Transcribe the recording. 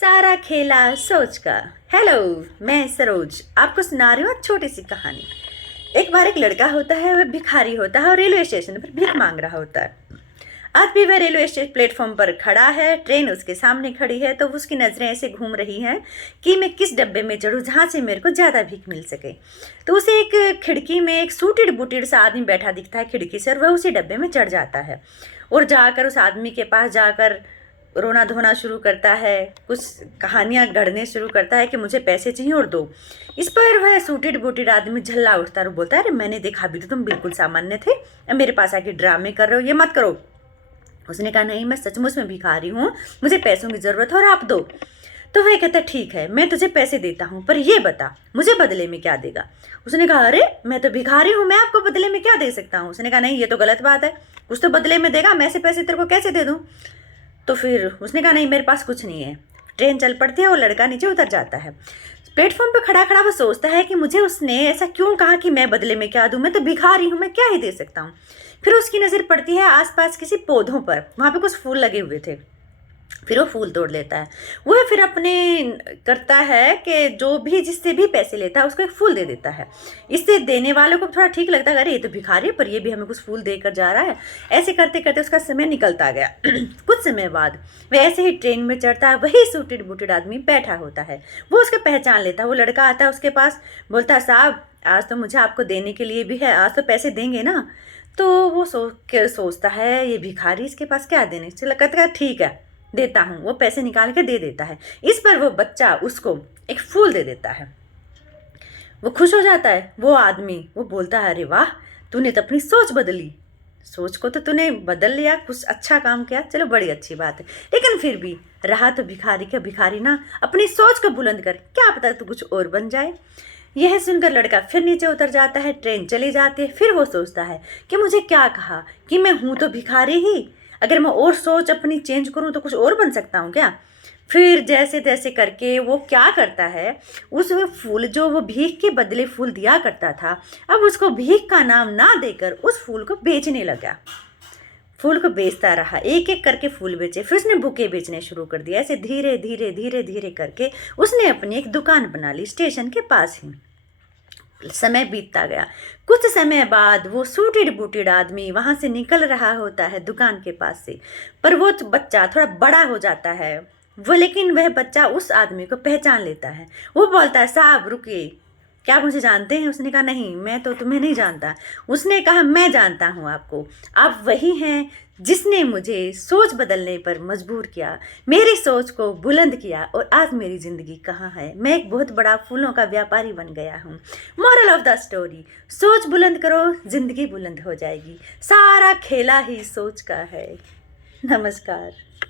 सारा खेला सोच का। हेलो, मैं सरोज आपको सुना रही हूँ एक छोटी सी कहानी। एक बार एक लड़का होता है, वह भिखारी होता है और रेलवे स्टेशन पर भीख मांग रहा होता है। आज भी वह रेलवे स्टेशन प्लेटफॉर्म पर खड़ा है, ट्रेन उसके सामने खड़ी है, तो उसकी नज़रें ऐसे घूम रही हैं कि मैं किस डब्बे में चढ़ूँ जहाँ से मेरे को ज़्यादा भीख मिल सके। तो उसे एक खिड़की में एक सूटेड बूटेड सा आदमी बैठा दिखता है खिड़की से, और वह उसी डब्बे में चढ़ जाता है और जाकर उस आदमी के पास जाकर रोना धोना शुरू करता है, कुछ कहानियाँ गढ़ने शुरू करता है कि मुझे पैसे चाहिए और दो। इस पर वह सूटेड बूटेड आदमी झल्ला उठता है और बोलता है, अरे मैंने देखा भी तो तुम बिल्कुल सामान्य थे, अब मेरे पास आके ड्रामे कर रहे हो, ये मत करो। उसने कहा, नहीं मैं सचमुच में भिखारी हूँ, मुझे पैसों की ज़रूरत है और आप दो। तो वह कहता, ठीक है मैं तुझे पैसे देता हूँ, पर ये बता मुझे बदले में क्या देगा। उसने कहा, अरे मैं तो भिखारी हूँ, मैं आपको बदले में क्या दे सकता हूँ। उसने कहा, नहीं ये तो गलत बात है, कुछ तो बदले में देगा, मैं ऐसे पैसे तेरे को कैसे दे दूँ। तो फिर उसने कहा, नहीं मेरे पास कुछ नहीं है। ट्रेन चल पड़ती है और लड़का नीचे उतर जाता है। प्लेटफॉर्म पर खड़ा खड़ा वो सोचता है कि मुझे उसने ऐसा क्यों कहा कि मैं बदले में क्या दूं, मैं तो भिखारी हूँ, मैं क्या ही दे सकता हूँ। फिर उसकी नज़र पड़ती है आसपास किसी पौधों पर, वहाँ पे कुछ फूल लगे हुए थे। फिर वो फूल तोड़ लेता है। वह फिर अपने करता है कि जो भी जिससे भी पैसे लेता है उसको एक फूल दे देता है। इससे देने वालों को थोड़ा ठीक लगता है, अरे ये तो भिखारी है पर ये भी हमें कुछ फूल देकर जा रहा है। ऐसे करते करते उसका समय निकलता गया। कुछ समय बाद वह ऐसे ही ट्रेन में चढ़ता है, वही सूटेड बूटेड आदमी बैठा होता है। वो उसके पहचान लेता है, वो लड़का आता है उसके पास, बोलता है, साहब आज तो मुझे आपको देने के लिए भी है, आज तो पैसे देंगे ना। तो वो सोचता है ये भिखारी, इसके पास क्या देने। चलो कहता है ठीक है देता हूँ, वो पैसे निकाल के दे देता है। इस पर वो बच्चा उसको एक फूल दे देता है। वो खुश हो जाता है, वो आदमी वो बोलता है, अरे वाह तूने तो अपनी सोच बदली, सोच को तो तूने बदल लिया, कुछ अच्छा काम किया, चलो बड़ी अच्छी बात है। लेकिन फिर भी रहा तो भिखारी का भिखारी ना, अपनी सोच को बुलंद कर, क्या पता तू कुछ और बन जाए। यह सुनकर लड़का फिर नीचे उतर जाता है, ट्रेन चली जाती है। फिर वो सोचता है कि मुझे क्या कहा कि मैं हूँ तो भिखारी ही, अगर मैं और सोच अपनी चेंज करूँ तो कुछ और बन सकता हूँ क्या। फिर जैसे तैसे करके वो क्या करता है, उस फूल जो वो भीख के बदले फूल दिया करता था, अब उसको भीख का नाम ना देकर उस फूल को बेचने लगा। फूल को बेचता रहा, एक एक करके फूल बेचे। फिर उसने बुके बेचने शुरू कर दिया। ऐसे धीरे धीरे धीरे धीरे करके उसने अपनी एक दुकान बना ली स्टेशन के पास ही। समय बीतता गया। कुछ समय बाद वो सूटेड बूटेड आदमी वहाँ से निकल रहा होता है दुकान के पास से, पर वो बच्चा थोड़ा बड़ा हो जाता है। लेकिन वह बच्चा उस आदमी को पहचान लेता है। वो बोलता है, साहब रुकिए, क्या आप मुझे जानते हैं। उसने कहा, नहीं मैं तो तुम्हें नहीं जानता। उसने कहा, मैं जानता हूँ आपको, आप वही हैं जिसने मुझे सोच बदलने पर मजबूर किया, मेरी सोच को बुलंद किया, और आज मेरी ज़िंदगी कहाँ है, मैं एक बहुत बड़ा फूलों का व्यापारी बन गया हूँ। मॉरल ऑफ द स्टोरी, सोच बुलंद करो ज़िंदगी बुलंद हो जाएगी। सारा खेला ही सोच का है। नमस्कार।